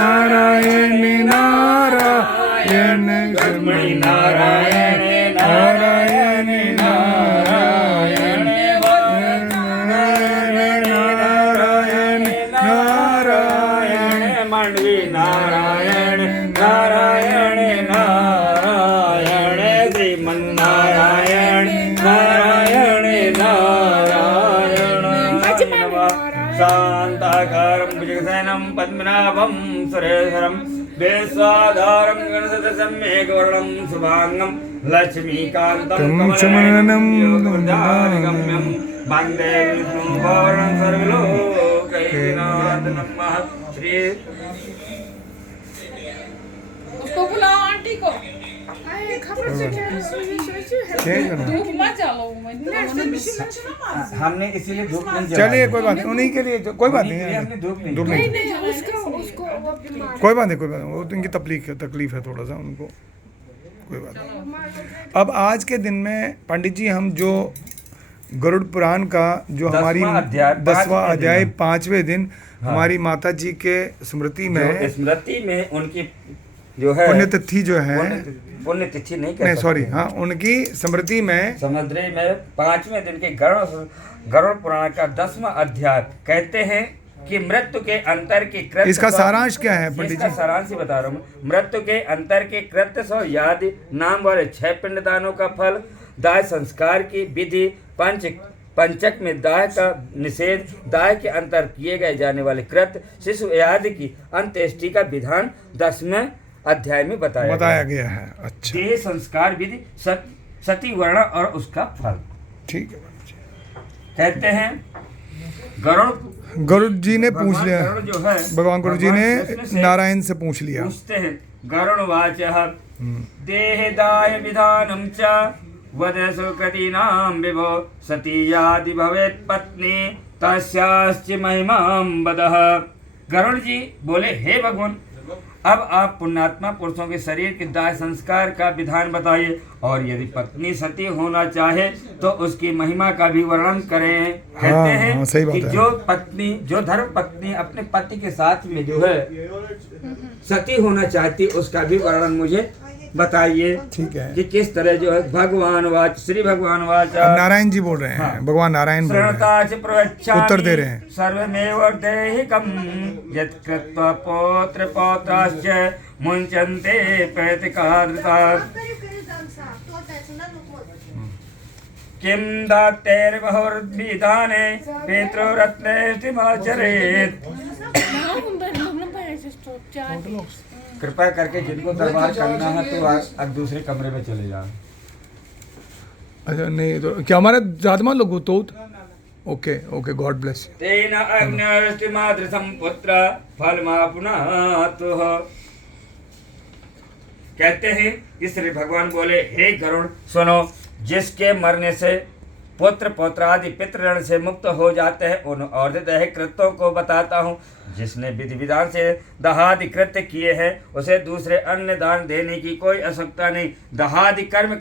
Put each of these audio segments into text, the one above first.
नारायण नारायण लक्ष्मी नारायण नारायण नारायण नारायण नारायण मांडवी नारायण नारायण नारायण श्रीमन्नारायण नारायण नारायण शांताकारं भुजगशयनं पद्मनाभं सुरेश्वरं वेश्वाधारं गणसदसम्मेकवर्णं शुभांगं लक्ष्मीकान्तं कमलनयनं योगवृद्धारिगम्यं वन्दे विष्णुभवनं सर्वलोकैकनाथ नमः श्री। उसको बुलाओ आंटी को। धूप मत जलाओ, हमने इसीलिए धूप नहीं जलाई। चलिए कोई बात नहीं, उन्हीं के लिए कोई बात नहीं हमने धूप नहीं धूप जलाई। नहीं उसको कोई बात नहीं वो तो इनकी तकलीफ है थोड़ा सा उनको, कोई बात नहीं। अब आज के दिन में पंडित जी हम जो गरुड़ पुराण का जो हमारी 10वां अध्याय 5वें दिन हमारी माता जी के स्मृति में उनकी जो है पुण्यतिथि जो है पुण्यतिथि नहीं सॉरी हाँ उनकी स्मृति में समुद्री में 5वें दिन के गरुड़ पुराण का 10वां अध्याय कहते हैं कि मृत्यु के अंतर के कृत्य इसका सारांश क्या है पंडित इसका जी? सारांश ही बता रहा हूँ। मृत्यु के अंतर के कृत्य सो याद नाम वाले 6 पिंडदानों का फल, दाह संस्कार की विधि, पंचक में दाह का निषेध, दाह के अंतर किए गए जाने वाले कृत्य, शिशु आदि की अंत्येष्टि का विधान 10वें अध्याय में बताया गया है। अच्छा देह संस्कार विधि, सती वर्ण और उसका फल। ठीक है। कहते हैं गरुड़ जी ने पूछ लिया, गरुड़ जो है भगवान गुरु जी ने कृष्ण से नारायण से पूछ लिया। पूछते हैं गरुड़ वाचः देहदाय विधानम च वद सुकृतीनां विभो सतीयादि भवेत् पत्नी तस्याश्च महिमां वदः। गरुड़ जी बोले हे भगवान, अब आप पुण्यात्मा पुरुषों के शरीर के दाह संस्कार का विधान बताइए, और यदि पत्नी सती होना चाहे तो उसकी महिमा का भी वर्णन करें। कहते हैं सही बात कि है। जो धर्म पत्नी अपने पति के साथ में जो है सती होना चाहती उसका भी वर्णन मुझे बताइए। ठीक है कि किस तरह जो है भगवान वाच श्री भगवान वाच अब नारायण जी बोल रहे हैं। हाँ। भगवान नारायण बोल रहे हैं, उत्तर दे रहे हैं। सर्वमेव दैहिकं यत् कृत्वा पौत्र पौत्राश्च मुञ्चन्ते पैतकार्ता किं दातैर्बहुर्विधाने पितृरत्नेष्टिमाचरेत्। कृपया करके जिनको दरबार करना है तो अब दूसरे कमरे में चले जाओ। अच्छा नहीं तो क्या हमारे ज्यादा लोग तो okay okay God bless you. तेन अग्निष्टिमादृशं पुत्र फलमापुनातुः। कहते हैं इसलिए भगवान बोले हे गरुड़ सुनो, जिसके मरने से पुत्र पौत्रादि पितृण से मुक्त हो जाते हैं उन और दैहिक कृत्यों को बताता हूँ। जिसने विधि विधान से दहादि कृत्य किए हैं उसे दूसरे अन्य दान देने की कोई आवश्यकता नहीं। दहादि कर्म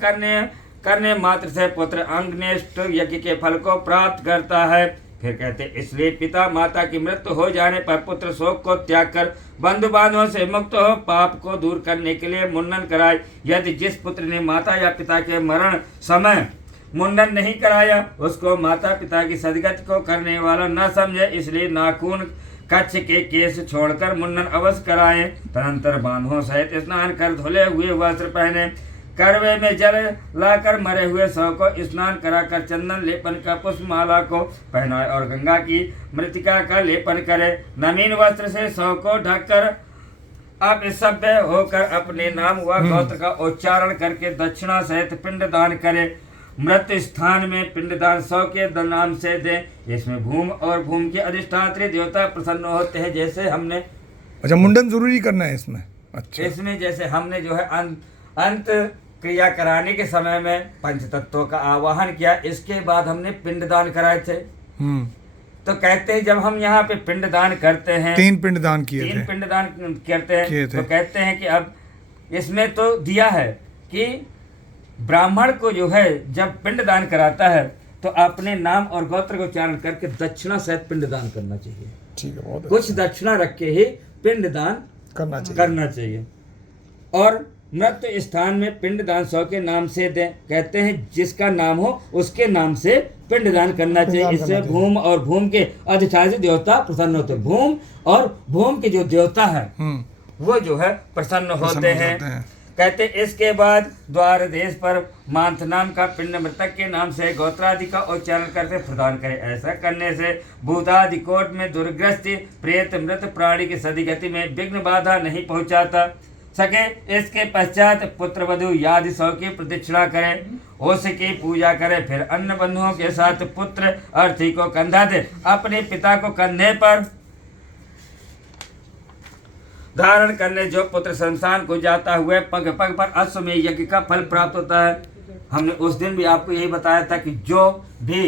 करने मात्र से पुत्र अंगनेष्ट यज्ञ के फल को प्राप्त करता है। फिर कहते इसलिए पिता माता की मृत्यु हो जाने पर पुत्र शोक को त्याग कर बंधु बांधवों से मुक्त हो पाप को दूर करने के लिए मुंडन कराए। यदि जिस पुत्र ने माता या पिता के मरण समय मुंडन नहीं कराया उसको माता पिता की सदगति को करने वाला न समझे, इसलिए नाखून कच्छ के केस छोड़कर मुंडन अवश्य कराएं। तदंतर बांधवों सहित स्नान कर धुले हुए वस्त्र पहने, करवे में जल लाकर मरे हुए शव को स्नान कराकर चंदन लेपन का पुष्पमाला को पहनाए और गंगा की मृतिका का लेपन करे। नवीन वस्त्र से शव को ढककर अब सभ्य होकर अपने नाम व गोत्र का उच्चारण करके दक्षिणा सहित पिंडदान करे। मृत्यु स्थान में पिंडदान शव के नाम से दे। इसमें भूमि और भूमि के अधिष्ठात्री देवता प्रसन्न होते हैं। जैसे हमने अच्छा मुंडन जरूरी करना है इसमें। अच्छा इसमें जैसे हमने जो है अंत क्रिया कराने के समय में पंचतत्वों का आवाहन किया, इसके बाद हमने पिंडदान कराए थे। तो कहते हैं जब हम यहाँ पे पिंडदान करते हैं 3 पिंडदान किए थे। 3 पिंडदान करते हैं तो कहते हैं कि अब इसमें तो दिया है कि ब्राह्मण को जो है जब पिंडदान कराता है तो अपने नाम और गोत्र को उच्चारण करके दक्षिणा सहित पिंडदान करना चाहिए। ठीक है, बहुत कुछ दक्षिणा रख के ही पिंडदान करना चाहिए। और मृत्यु स्थान में पिंडदान 100 के नाम से दें। कहते हैं जिसका नाम हो उसके नाम से पिंडदान करना चाहिए। इससे भूम और भूम के अधिशासी देवता प्रसन्न होते हैं। भूम और भूम के जो देवता है वो जो है प्रसन्न होते हैं। कहते इसके बाद द्वार देश पर मांथ नाम का पिंड मृतक के नाम से गोत्रादि का उच्चारण करके प्रदान करे। ऐसा करने से भूतादि कोट में दुर्ग्रस्त प्रेत मृत प्राणी की सदगति में विघ्न बाधा नहीं पहुंचाता सके। इसके पश्चात पुत्र वधु यादि 100 की प्रदक्षिणा करें, उसकी पूजा करें। फिर अन्य बंधुओं के साथ पुत्र अर्थी को कंधा दे, अपने पिता को कंधे पर धारण करने जो पुत्र संस्थान को जाता हुए पग पग पर अश्वमेध यज्ञ का फल प्राप्त होता है। हमने उस दिन भी आपको यही बताया था कि जो भी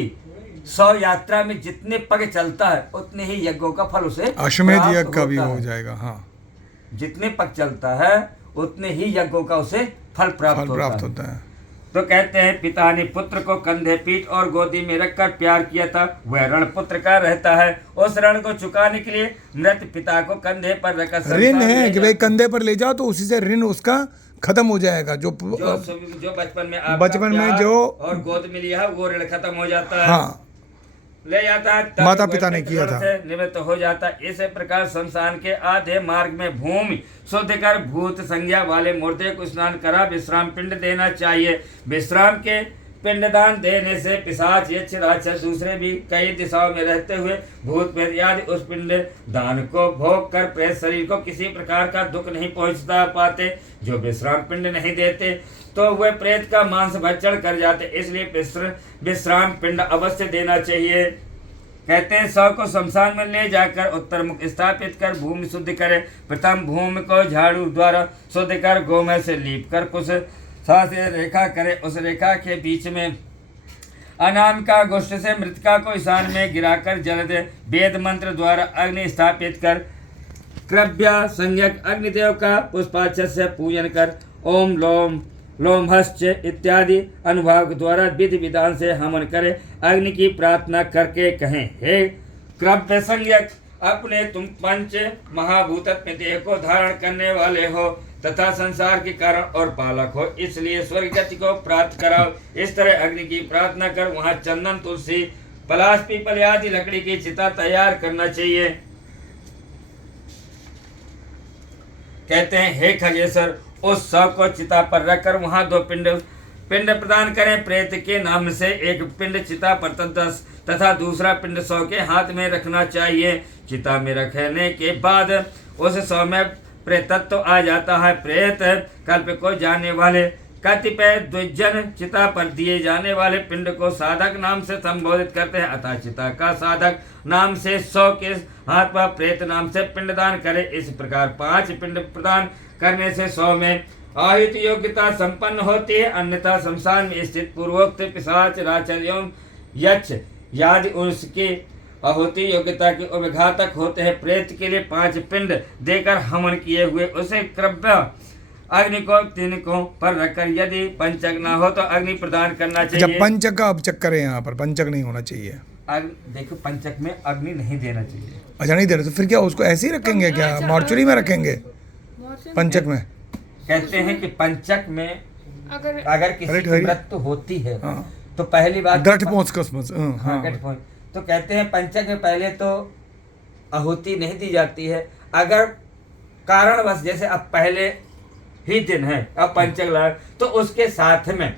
100 यात्रा में जितने पग चलता है उतने ही यज्ञों का फल उसे अश्वमेध यज्ञ का भी हो जाएगा। हाँ, जितने पग चलता है उतने ही यज्ञों का उसे फल प्राप्त होता है। तो कहते हैं पिता ने पुत्र को कंधे पीठ और गोदी में रखकर प्यार किया था, वह ऋण पुत्र का रहता है। उस ऋण को चुकाने के लिए मृत पिता को कंधे पर रखकर ऋण है कि भाई कंधे पर ले जाओ तो उसी से ऋण उसका खत्म हो जाएगा। जो बचपन में बचपन में जो और गोद में लिया वो ऋण खत्म हो जाता है। हाँ, ले जाता है, माता पिता ने किया था, निवृत्त हो जाता है। इसी प्रकार शमशान के आधे मार्ग में भूमि शुद्ध कर भूत संज्ञा वाले मुर्दे को स्नान करा विश्राम पिंड देना चाहिए। विश्राम के पिंडदान देने से पिशाच यक्ष राक्षस दूसरे भी कई दिशाओं में रहते हुए भूत प्रेत आदि उस पिंड दान को भोग कर प्रेत शरीर को किसी प्रकार का दुख नहीं पहुंचता पाते। जो विश्राम पिंड नहीं देते तो वह प्रेत का मांस भक्षण कर जाते, इसलिए विश्राम पिंड अवश्य देना चाहिए। कहते हैं 100 को शमशान में ले जाकर उत्तर मुख स्थापित कर भूमि शुद्ध करे। प्रथम भूमि को झाड़ू द्वारा शुद्ध कर गोमय से लीप कर कुछ सांस रेखा करे। उस रेखा के बीच में अनामिका गोष्ठ से मृतिका को ईशान में गिराकर जल दे। वेद मंत्र द्वारा अग्नि स्थापित कर क्रव्या संज्ञक अग्निदेव का पुष्पाक्षर से पूजन कर ओम लोम लोमहश्च इत्यादि अनुभाग द्वारा विधि विधान से हवन करे। अग्नि की प्रार्थना करके कहें, हे क्रव्य संज्ञक, अपने तुम पंच महाभूतत्व देह को धारण करने वाले हो तथा संसार के कारण और पालक हो, इसलिए स्वर्ग गति को प्राप्त कराओ। इस तरह अग्नि की प्रार्थना कर वहां चंदन तुलसी पलाश पीपल आदि लकड़ी की चिता तैयार करना चाहिए। कहते हैं, हे खगेश्वर, उस 100 को चिता पर रखकर वहां 2 पिंड प्रदान करें। प्रेत के नाम से एक पिंड चिता पर तथा दूसरा पिंड 100 के हाथ में रखना चाहिए। चिता में रखने के बाद उस 100 में प्रेतत्व आ जाता है। प्रेत कल्प को जाने वाले कतिपय द्विजन चिता पर दिए जाने वाले पिंड को साधक नाम से संबोधित करते हैं, अतः चिता का साधक नाम से 100 के हाथ पर प्रेत नाम से पिंडदान करे। इस प्रकार 5 पिंड प्रदान करने से 100 में आहुति योग्यता संपन्न होती है, अन्यथा शमशान में स्थित पूर्वोक्त पिशाच राक्षस एवं यक्ष यादि उसकी आहुति योग्यता के उपघातक होते हैं। प्रेत के लिए 5 पिंड देकर हवन किए हुए उसे क्रव्य अग्नि को तिनकों पर रखकर यदि पंचक ना हो तो अग्नि प्रदान करना चाहिए। जब पंचक का अब चक्कर है, यहाँ पर पंचक नहीं होना चाहिए। देखो पंचक में अग्नि नहीं देना चाहिए। अच्छा, नहीं देना तो फिर क्या उसको ऐसे ही रखेंगे क्या, मॉर्चुरी में रखेंगे पंचक में? कहते हैं कि पंचक में अगर किसी की मृत्यु होती है तो पहली बात तो कहते हैं पंचक में पहले तो आहुति नहीं दी जाती है। अगर कारणवश जैसे अब पहले ही दिन है, अब पंचक लगा तो उसके साथ में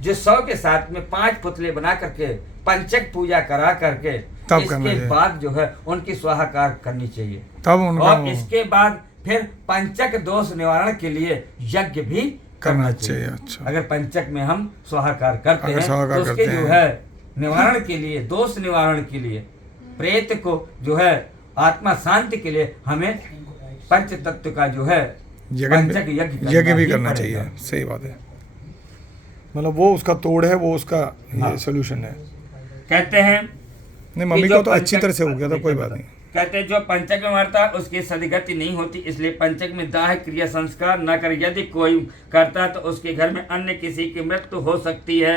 जो 100 के साथ में 5 पुतले बना करके पंचक पूजा करा करके इसके बाद जो है उनकी स्वाहाकार करनी चाहिए। तब और इसके बाद फिर पंचक दोष निवारण के लिए यज्ञ भी करना चाहिए। अच्छा। अगर पंचक में हम स्वाहाकार करते हैं तो उसके जो है निवारण के लिए, दोष निवारण के लिए, प्रेत को जो है आत्मा शांति के लिए हमें पंच तत्व का जो है यज्ञ भी करना चाहिए। सही बात है, मतलब वो उसका तोड़ है, वो उसका ये सोल्यूशन है। कहते हैं नहीं, मम्मी को तो अच्छी तरह से हो गया था, कोई बात नहीं। कहते हैं जो पंचक में मरता उसकी सदगति नहीं होती, इसलिए पंचक में दाह क्रिया संस्कार न कर यदि कोई करता तो उसके घर में अन्य किसी की मृत्यु हो सकती है।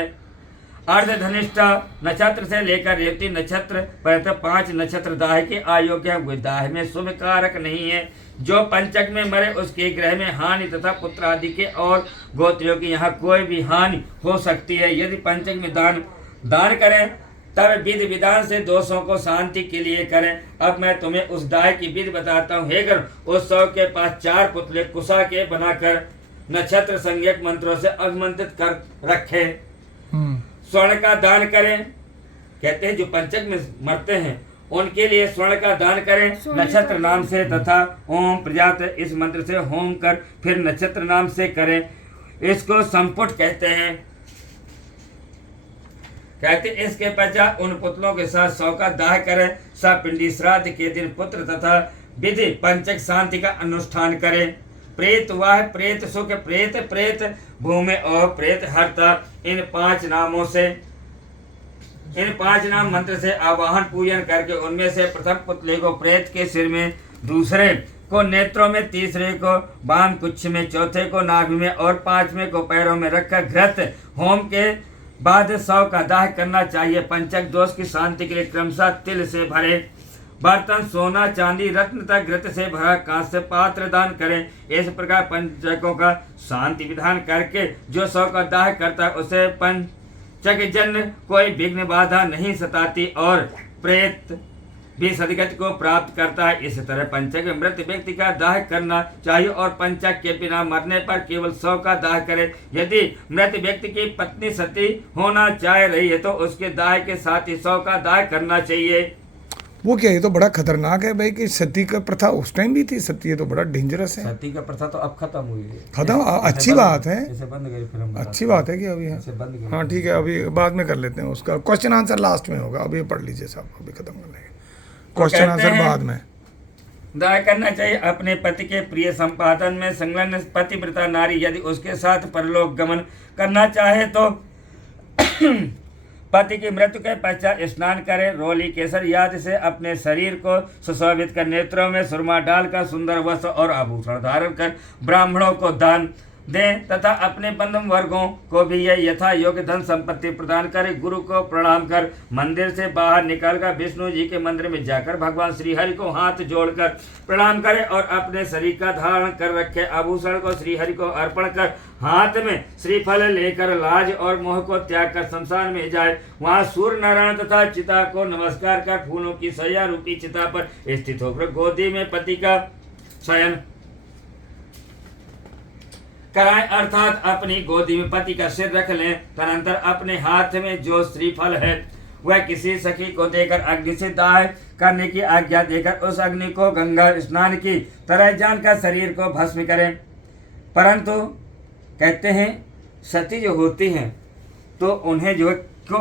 अर्धधनिष्ठा नक्षत्र से लेकर रेवती नक्षत्र पर्यंत 5 नक्षत्र दाह के अयोग्य हैं, वे दाह में शुभ कारक नहीं है। जो पंचक में मरे उसके ग्रह में हानि तथा पुत्र आदि के और गोत्रियों की यहाँ कोई भी हानि हो सकती है। यदि पंचक में दान करें तब विधि विधान से दोषों को शांति के लिए करें। अब मैं तुम्हें उस दाह की विधि बताता हूँ। हे गरुड़, उत्सव के पास 4 पुतले कुशा के बनाकर नक्षत्र संज्ञक मंत्रों से अभिमंत्रित कर रखे। स्वर्ण का दान करें, कहते हैं जो पंचक में मरते हैं उनके लिए स्वर्ण का दान करें नक्षत्र नाम से, तथा ओम प्रजात इस मंत्र से होम कर फिर नक्षत्र नाम से करें। इसको संपुट कहते हैं। कहते इसके पश्चात उन पुतलों के साथ 100 का दाह करें। सपिंडी श्राद्ध के दिन पुत्र तथा विधि पंचक शांति का अनुष्ठान करें। प्रेत वाह, प्रेत सुख, प्रेत प्रेत भूमि और प्रेत हरता, इन 5 नामों से, इन 5 नाम मंत्र से आवाहन पूजन करके उनमें से प्रथम पुतले को प्रेत के सिर में, दूसरे को नेत्रों में, तीसरे को बाम कुच्छ में, चौथे को नाभि में और 5वें को पैरों में रखकर घृत होम के बाद 100 का दाह करना चाहिए। पंचक दोष की शांति के लिए क्रमशः तिल से भरे बर्तन, सोना चांदी रत्न तक घृत से भरा कांस्य पात्र दान करें। इस प्रकार पंचकों का शांति विधान करके जो 100 का दाह करता है उसे पंचक जन्य कोई विघ्न बाधा नहीं सताती और प्रेत भी सदगति को प्राप्त करता है। इस तरह पंचक में मृत व्यक्ति का दाह करना चाहिए और पंचक के बिना मरने पर केवल 100 का दाह करें। यदि मृत व्यक्ति की पत्नी सती होना चाह रही है तो उसके दाह के साथ ही 100 का दाह करना चाहिए। वो क्या, ये तो बड़ा खतरनाक है भाई कि सती का प्रथा उस टाइम भी थी। सती, ये तो बड़ा डेंजरस है। सती का प्रथा तो अब खत्म हुई है। खत्म, अच्छी बात है, इसे बंद करी फिर हम अच्छी बात है कि अभी है। इसे बंद करी। हाँ ठीक है, अभी बाद में कर लेते हैं उसका क्वेश्चन आंसर लास्ट में होगा। अभी पढ़ लीजिए साहब, अभी खत्म कर लेंगे क्वेश्चन आंसर बाद में। दाह करना चाहिए अपने पति के प्रिय संपादन में संलग्न पतिव्रता नारी यदि उसके साथ परलोक गमन करना चाहे तो पति की मृत्यु के पश्चात स्नान करें। रोली केसर याद से अपने शरीर को सुशोभित कर नेत्रों में सुरमा डालकर सुंदर वस्त्र और आभूषण धारण कर ब्राह्मणों को दान दें तथा अपने बंधु वर्गों को भी यह यथा योग्य धन संपत्ति प्रदान करें। गुरु को प्रणाम कर मंदिर से बाहर निकलकर विष्णु जी के मंदिर में जाकर भगवान श्री हरि को हाथ जोड़कर प्रणाम करें और अपने शरीर का धारण कर रखे आभूषण को श्री हरि को अर्पण कर हाथ में श्रीफल लेकर लाज और मोह को त्याग कर शमशान में जाए। वहां सूर्य नारायण तथा चिता को नमस्कार कर फूलों की सैया रूपी चिता पर स्थित होकर गोदी में पति का शयन कराएं, अर्थात अपनी गोदी में पति का सिर रख लें। तदनंतर अपने हाथ में जो श्रीफल है वह किसी सखी को देकर अग्नि से दाह करने की आज्ञा देकर उस अग्नि को गंगा स्नान की तरह जानकर शरीर को भस्म करें। परंतु कहते हैं सती जो होती हैं तो उन्हें जो है क्यों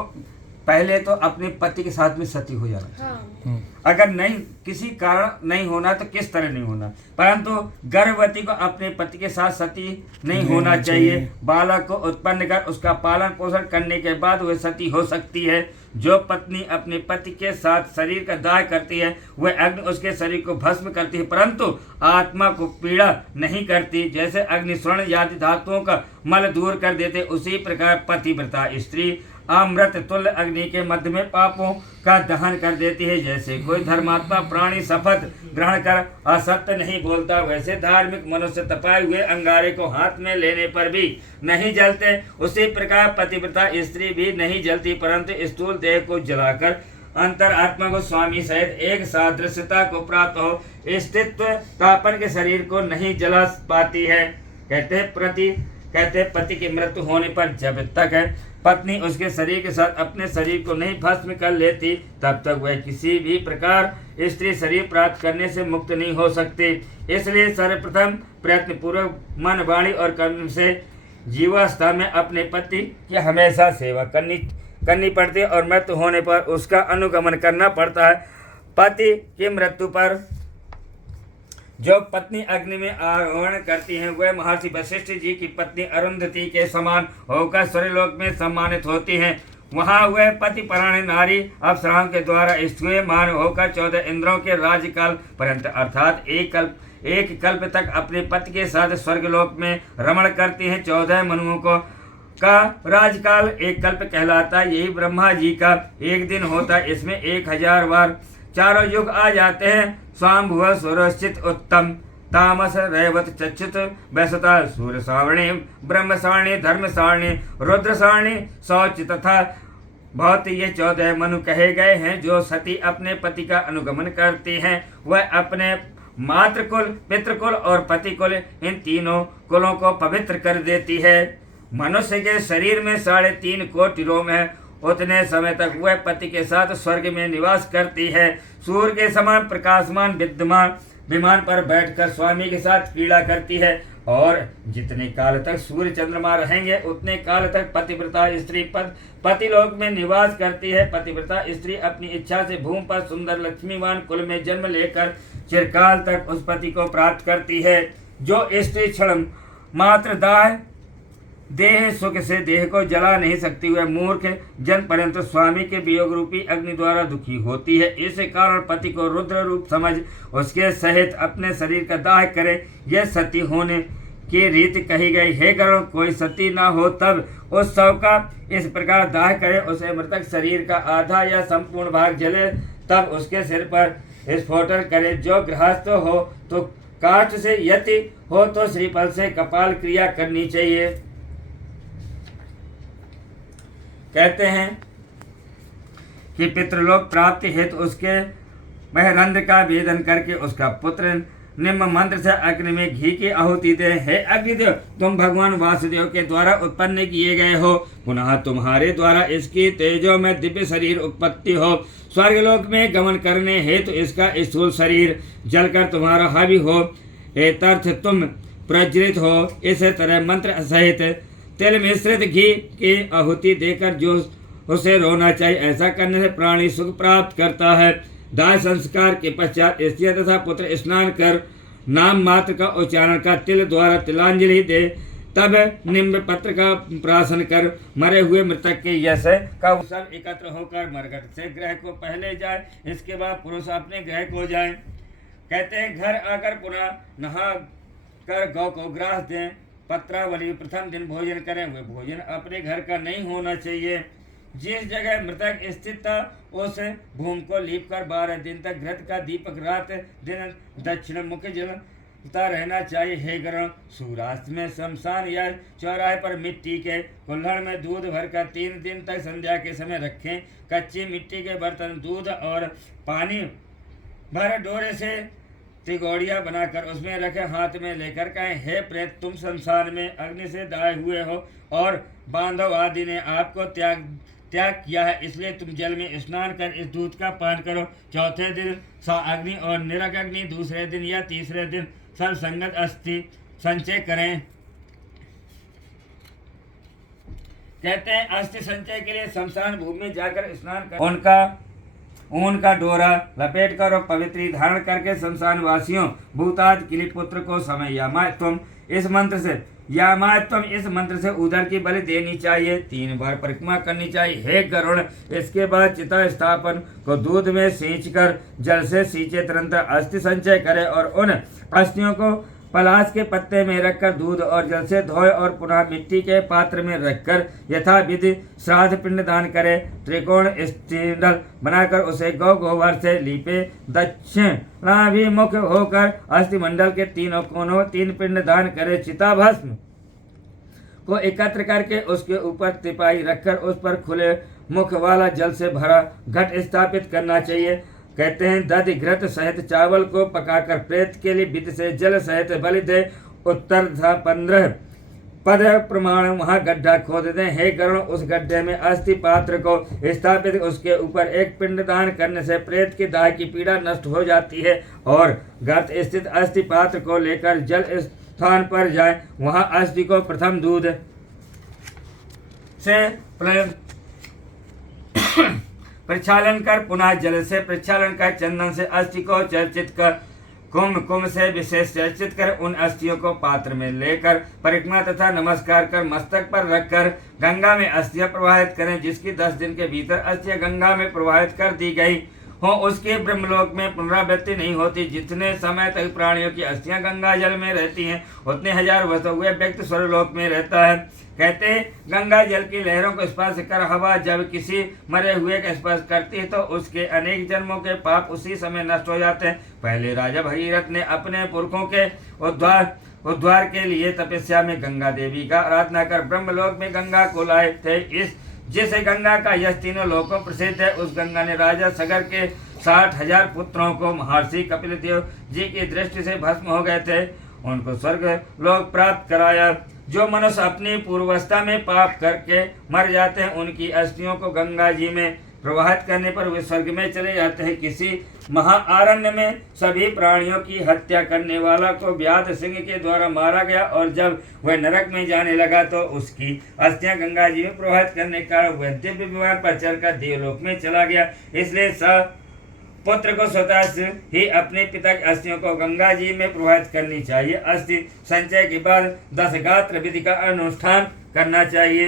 पहले तो अपने पति के साथ में सती हो जाना। हाँ। अगर नहीं किसी कारण नहीं होना तो किस तरह नहीं होना, परंतु गर्भवती को अपने पति के साथ सती नहीं होना चाहिए। बालक को उत्पन्न कर उसका पालन पोषण करने के बाद वह सती हो सकती है। जो पत्नी अपने पति के साथ शरीर का दाह करती है वह अग्नि उसके शरीर को भस्म करती है परंतु आत्मा को पीड़ा नहीं करती। जैसे अग्नि स्वर्ण आदि धातुओं का मल दूर कर देते उसी प्रकार पतिव्रता स्त्री अमृत तुल्य अग्नि के मध्य में पापों का दहन कर देती है। जैसे कोई धर्मात्मा प्राणी शपथ ग्रहण कर असत्य नहीं बोलता वैसे धार्मिक मनुष्य तपाए हुए अंगारे को हाथ में लेने पर भी नहीं जलते, उसी प्रकार पतिव्रता स्त्री भी नहीं जलती परंतु स्थूल देह को जलाकर अंतर आत्मा को स्वामी सहित एक सादृश्यता को प्राप्त हो स्थित्व तापन के शरीर को नहीं जला पाती है। कहते पति की मृत्यु होने पर जब तक है पत्नी उसके शरीर के साथ अपने शरीर को नहीं भस्म कर लेती तब तक वह किसी भी प्रकार स्त्री शरीर प्राप्त करने से मुक्त नहीं हो सकती। इसलिए सर्वप्रथम प्रयत्न पूर्वक मन वाणी और कर्म से जीवावस्था में अपने पति की हमेशा सेवा करनी पड़ती है और मृत्यु होने पर उसका अनुगमन करना पड़ता है। पति की मृत्यु पर जो पत्नी अग्नि में आरोहण करती हैं वह महर्षि वशिष्ठ जी की पत्नी अरुंधति के समान होकर स्वर्गलोक में सम्मानित होती हैं। वहां वह पति परायण नारी अप्सराओं के द्वारा स्तूयमान होकर 14 इंद्रों के राज्यकाल पर्यंत अर्थात एक कल्प तक अपने पति के साथ स्वर्गलोक में रमण करती हैं। 14 मनुओं को का राजकाल एक कल्प कहलाता, यही ब्रह्मा जी का एक दिन होता, इसमें 1000 बार चारों युग आ जाते हैं। स्वाम्भुव सुरश्चित उत्तम तामस रैवत चच्युत वैसता सूर्य सावणी ब्रह्म सावणी धर्म सावणी रुद्र सावणी शौच तथा बहुत ये 14 मनु कहे गए हैं। जो सती अपने पति का अनुगमन करती हैं वह अपने मातृकुल पितृकुल और पतिकुल इन तीनों कुलों को पवित्र कर देती है। मनुष्य के शरीर में 3.5 कोटि रोम है, उतने समय तक वह पति के साथ स्वर्ग में निवास करती है। सूर्य के समान प्रकाशमान विद्यमान विमान पर बैठकर स्वामी के साथ क्रीड़ा करती है और जितने काल तक सूर्य चंद्रमा रहेंगे उतने काल तक पतिव्रता स्त्री पतिलोक में निवास करती है। पतिव्रता स्त्री अपनी इच्छा से भूमि पर सुंदर लक्ष्मीवान कुल में जन्म लेकर चिरकाल तक उस पति को प्राप्त करती है। जो स्त्री क्षण मात्र दाह देह सुख से देह को जला नहीं सकती, वह मूर्ख जन परंतु स्वामी के वियोग रूपी अग्नि द्वारा दुखी होती है। इस कारण पति को रुद्र रूप समझ उसके सहित अपने शरीर का दाह करे, यह सती होने की रीति कही गई। हे गरुड़, कोई सती ना हो तब उस शव का इस प्रकार दाह करे, उसे मृतक शरीर का आधा या संपूर्ण भाग जले तब उसके सिर पर स्फोटन करे। जो गृहस्थ हो तो काष्ठ से, यति हो तो श्रीफल से कपाल क्रिया करनी चाहिए। कहते हैं कि पितृलोक प्राप्ति हेतु उसके महरंध्र का भेदन करके उसका पुत्र निम्न मंत्र से अग्नि में घी की आहुति दे। हे अग्निदेव, तुम भगवान वासुदेव के द्वारा उत्पन्न किए गए हो, पुनः तुम्हारे द्वारा इसकी तेजो में दिव्य शरीर उत्पत्ति हो। स्वर्गलोक में गमन करने हेतु इसका स्थूल शरीर जलकर तुम्हारा हावी हो, हे तर्थ तुम प्रज्वलित हो। इस तरह मंत्र सहित तिल मिश्रित घी की आहुति देकर जो उसे रोना चाहिए, ऐसा करने से प्राणी सुख प्राप्त करता है। दाह संस्कार के पश्चात स्त्री तथा पुत्र स्नान कर नाम मात्र का उच्चारण का तिल द्वारा तिलांजलि दे, तब निम्न पत्र का प्राशन कर मरे हुए मृतक के यश का सब एकत्र होकर मरघट से ग्रह को पहले जाए, इसके बाद पुरुष अपने ग्रह को जाए। कहते हैं घर आकर पुनः नहा कर गौ को ग्रास दें। पत्रावली प्रथम दिन भोजन करें, वे भोजन अपने घर का नहीं होना चाहिए। जिस जगह मृतक स्थित था उस भूमि को लीप कर 12 दिन तक घृत का दीपक रात दिन दक्षिण मुख जलता रहना चाहिए। हे गरुड़, सूर्यास्त में शमशान या चौराहे पर मिट्टी के कुल्हड़ में दूध भरकर 3 दिन तक संध्या के समय रखें। कच्ची मिट्टी के बर्तन दूध और पानी भर डोरे से तिगोड़िया बनाकर उसमें रखे, हाथ में लेकर कहें, हे प्रेत, तुम संसार में अग्नि से दाए हुए हो और बांधव आदि ने आपको त्याग किया है, इसलिए तुम जल में स्नान कर इस दूध का पान करो। चौथे दिन सा अग्नि और निरग अग्नि, दूसरे दिन या तीसरे दिन सब संगत अस्थि संचय करें। कहते हैं अस्थि संचय के लिए शमशान भूमि में जाकर स्नान कर ऊन का डोरा लपेट कर और पवित्री धारण करके शमशान वासियों भूताद किली पुत्र को समय यामाय तुम इस मंत्र से उदर की बलि देनी चाहिए। 3 बार परिक्रमा करनी चाहिए। हे गरुड़, इसके बाद चिता स्थापन को दूध में सींच कर जल से सींचे तुरंत अस्थि संचय करे और उन अस्थियों को पलाश के पत्ते में रखकर दूध और जल से धोए और पुनः मिट्टी के पात्र में रखकर यथाविधि श्राद्ध पिंड दान करे। त्रिकोण स्टिंडल बनाकर उसे गौ गोबर से लीपे, दक्षिणाभिमुख होकर अस्थिमंडल के 3 कोनों 3 पिंड दान करे। चिता भस्म को एकत्र करके उसके ऊपर तिपाही रखकर उस पर खुले मुख वाला जल से भरा घट स्थापित करना चाहिए। कहते हैं दधि घृत सहित चावल को पकाकर प्रेत के लिए विधि से जल सहित बलि दे। उत्तर 15 पद प्रमाण वहाँ गड्ढा खोद दें। हे गरुड़, उस गड्ढे में अस्थि पात्र को स्थापित उसके ऊपर एक पिंड दान करने से प्रेत की दाह की पीड़ा नष्ट हो जाती है और गर्त स्थित अस्थि पात्र को लेकर जल स्थान पर जाए। वहाँ अस्थि को प्रथम दूध से प्रक्षालन कर पुनः जल से प्रक्षालन कर चंदन से अस्थि को चर्चित कर कुंभ से विशेष चर्चित कर उन अस्थियों को पात्र में लेकर परिक्रमा तथा नमस्कार कर मस्तक पर रखकर गंगा में अस्थियां प्रवाहित करें। जिसकी 10 दिन के भीतर अस्थियां गंगा में प्रवाहित कर दी गई हो उसके ब्रह्मलोक में पुनरावृत्ति नहीं होती। जितने समय तक प्राणियों की अस्थियां गंगा जल में रहती हैं उतने हजार वर्षों हुए व्यक्ति स्वर्गलोक में रहता है। कहते हैं गंगा जल की लहरों को स्पर्श कर हवा जब किसी मरे हुए का स्पर्श करती है तो उसके अनेक जन्मों के पाप उसी समय नष्ट हो जाते हैं। पहले राजा भगीरथ ने अपने पुरखों के उद्धार के लिए तपस्या में गंगा देवी का आराधना कर ब्रह्मलोक में गंगा को लाए थे। जिसे गंगा का यश तीनों लोकों प्रसिद्ध है, उस गंगा ने राजा सगर के 60,000 पुत्रों को महर्षि कपिल देव जी की दृष्टि से भस्म हो गए थे, उनको स्वर्ग लोक प्राप्त कराया। जो मनुष्य अपनी पूर्वावस्था में पाप करके मर जाते हैं उनकी अस्थियों को गंगा जी में प्रवाहित करने पर वे स्वर्ग में चले जाते हैं। किसी महाअरण्य में सभी प्राणियों की हत्या करने वाला को व्याध सिंह के द्वारा मारा गया और जब वह नरक में जाने लगा तो उसकी अस्थियां गंगा जी में प्रवाहित करने का वह दिव्य विमान पर चलकर देवलोक में चला गया। इसलिए पुत्र को स्वतः से ही अपने पिता की अस्थियों को गंगा जी में प्रवाहित करनी चाहिए। अस्थि संचय के बाद 10 गात्र विधि का अनुष्ठान करना चाहिए।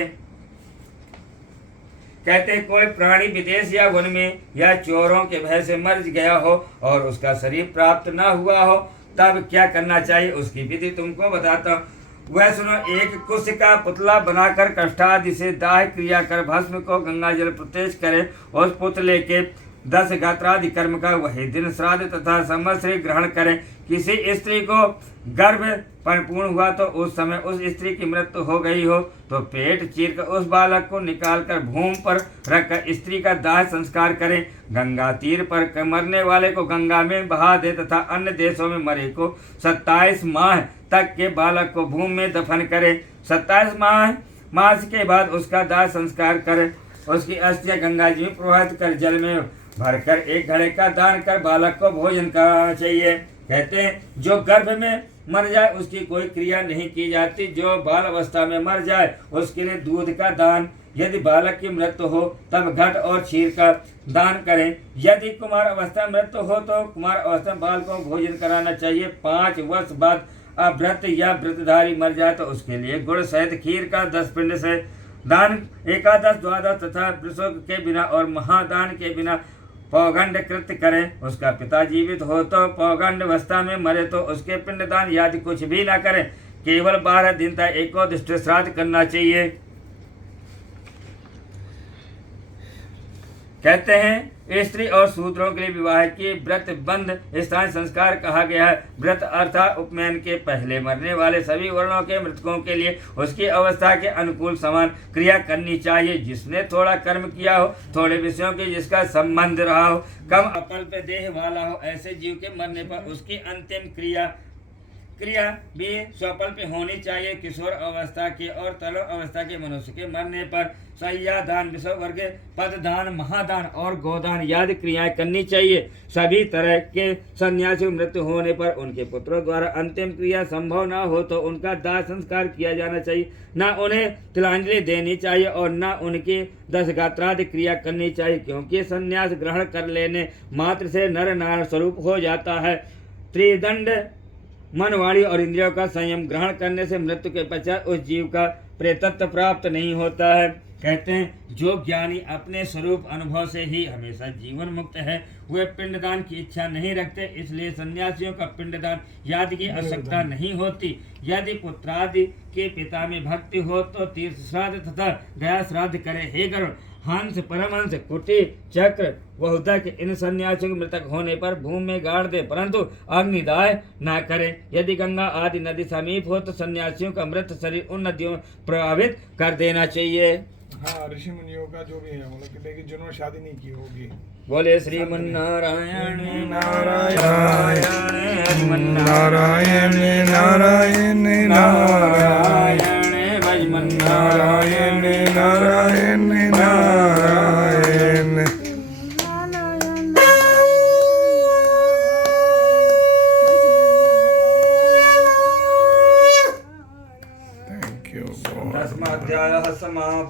कहते कोई प्राणी विदेश या वन में या चोरों के भय से मर गया हो और उसका शरीर प्राप्त न हुआ हो तब क्या करना चाहिए उसकी विधि तुमको बताता हूँ। वह सुनो, एक कुश का पुतला बनाकर कष्टादि से दाह क्रिया कर भस्म को गंगा जल प्रत्यक्ष करे। उस पुतले के 10 गात्रादि कर्म का वही दिन श्राद्ध तथा संवत्सरी ग्रहण करें। किसी स्त्री को गर्भ परिपूर्ण हुआ तो उस समय उस स्त्री की मृत्यु हो गई हो तो पेट चीर कर उस बालक को निकालकर भूमि पर रखकर स्त्री का दाह संस्कार करें। गंगा तीर पर मरने वाले को गंगा में बहा दे तथा अन्य देशों में मरे को 27 माह तक के बालक को भूमि में दफन करें। 27 मास के बाद उसका दाह संस्कार करें। उसकी अस्थियां गंगा जी में प्रवाहित कर जल में भरकर एक घड़े का दान कर बालक को भोजन कराना चाहिए। कहते हैं जो गर्भ में मर जाए उसकी कोई क्रिया नहीं की जाती। जो बाल अवस्था में मर जाए उसके लिए दूध का दान, यदि बालक की मृत्यु हो तब घट और क्षीर का दान करें। यदि कुमार अवस्था में मृत्यु हो तो कुमार अवस्था में बालकों को भोजन कराना चाहिए। 5 वर्ष बाद अव्रत या व्रतधारी मर जाए तो उसके लिए गुड़ सहित खीर का 10 पिंड से दान, एकादश द्वादश तथा वृषभ के बिना और महादान के बिना पौगंड कृत्य करें। उसका पिता जीवित हो तो पौगंड अवस्था में मरे तो उसके पिंडदान आदि कुछ भी ना करें। केवल 12 दिन तक एकोदिष्ट श्राद्ध करना चाहिए। कहते हैं स्त्री और शूद्रों के लिए विवाह की व्रत बंध स्थान संस्कार कहा गया है। व्रत अर्थात उपनयन के पहले मरने वाले सभी वर्णों के मृतकों के लिए उसकी अवस्था के अनुकूल समान क्रिया करनी चाहिए। जिसने थोड़ा कर्म किया हो, थोड़े विषयों के जिसका संबंध रहा हो, कम अल्प देह वाला हो, ऐसे जीव के मरने पर उसकी अंतिम क्रिया भी स्वल्प होनी चाहिए। किशोर अवस्था के और तरुण अवस्था के मनुष्य के मरने पर शय्या दान, विषव वर्ग, पद दान, महादान और गोदान आदि क्रियाएं करनी चाहिए। सभी तरह के सन्यासी मृत्यु होने पर उनके पुत्रों द्वारा अंतिम क्रिया संभव न हो तो उनका दाह संस्कार किया जाना चाहिए। न उन्हें तिलांजलि देनी चाहिए और न उनकी 10 गात्रादि क्रिया करनी चाहिए, क्योंकि संन्यास ग्रहण कर लेने मात्र से नर नारायण स्वरूप हो जाता है। त्रिदंड मन, वाणी और इंद्रियों का संयम ग्रहण करने से मृत्यु के पश्चात उस जीव का प्रेतत्व प्राप्त नहीं होता है। कहते हैं जो ज्ञानी अपने स्वरूप अनुभव से ही हमेशा जीवन मुक्त है वे पिंडदान की इच्छा नहीं रखते, इसलिए सन्यासियों का पिंडदान आदि की आवश्यकता नहीं होती। यदि पुत्रादि के पिता में भक्ति हो तो तीर्थ श्राद्ध तथा गया श्राद्ध करे। हे गरुड़, हंस, परमहंस, कुटी, चक्र, बहुधक इन सन्यासियों के मृतक होने पर भूमि में गाड़ दे, परंतु अग्निदाह न करे। यदि गंगा आदि नदी समीप हो तो सन्यासियों का मृत शरीर उन नदियों में प्रभावित कर देना चाहिए। हाँ, ऋषि मुनियों का जो भी है मतलब लेकिन जिन्होंने शादी नहीं की होगी। बोले श्रीमन्नारायण नारायण नारायण नारायण नारायण नारायण नारायण नारायण। Thank you. 10वां अध्याय समाप्त।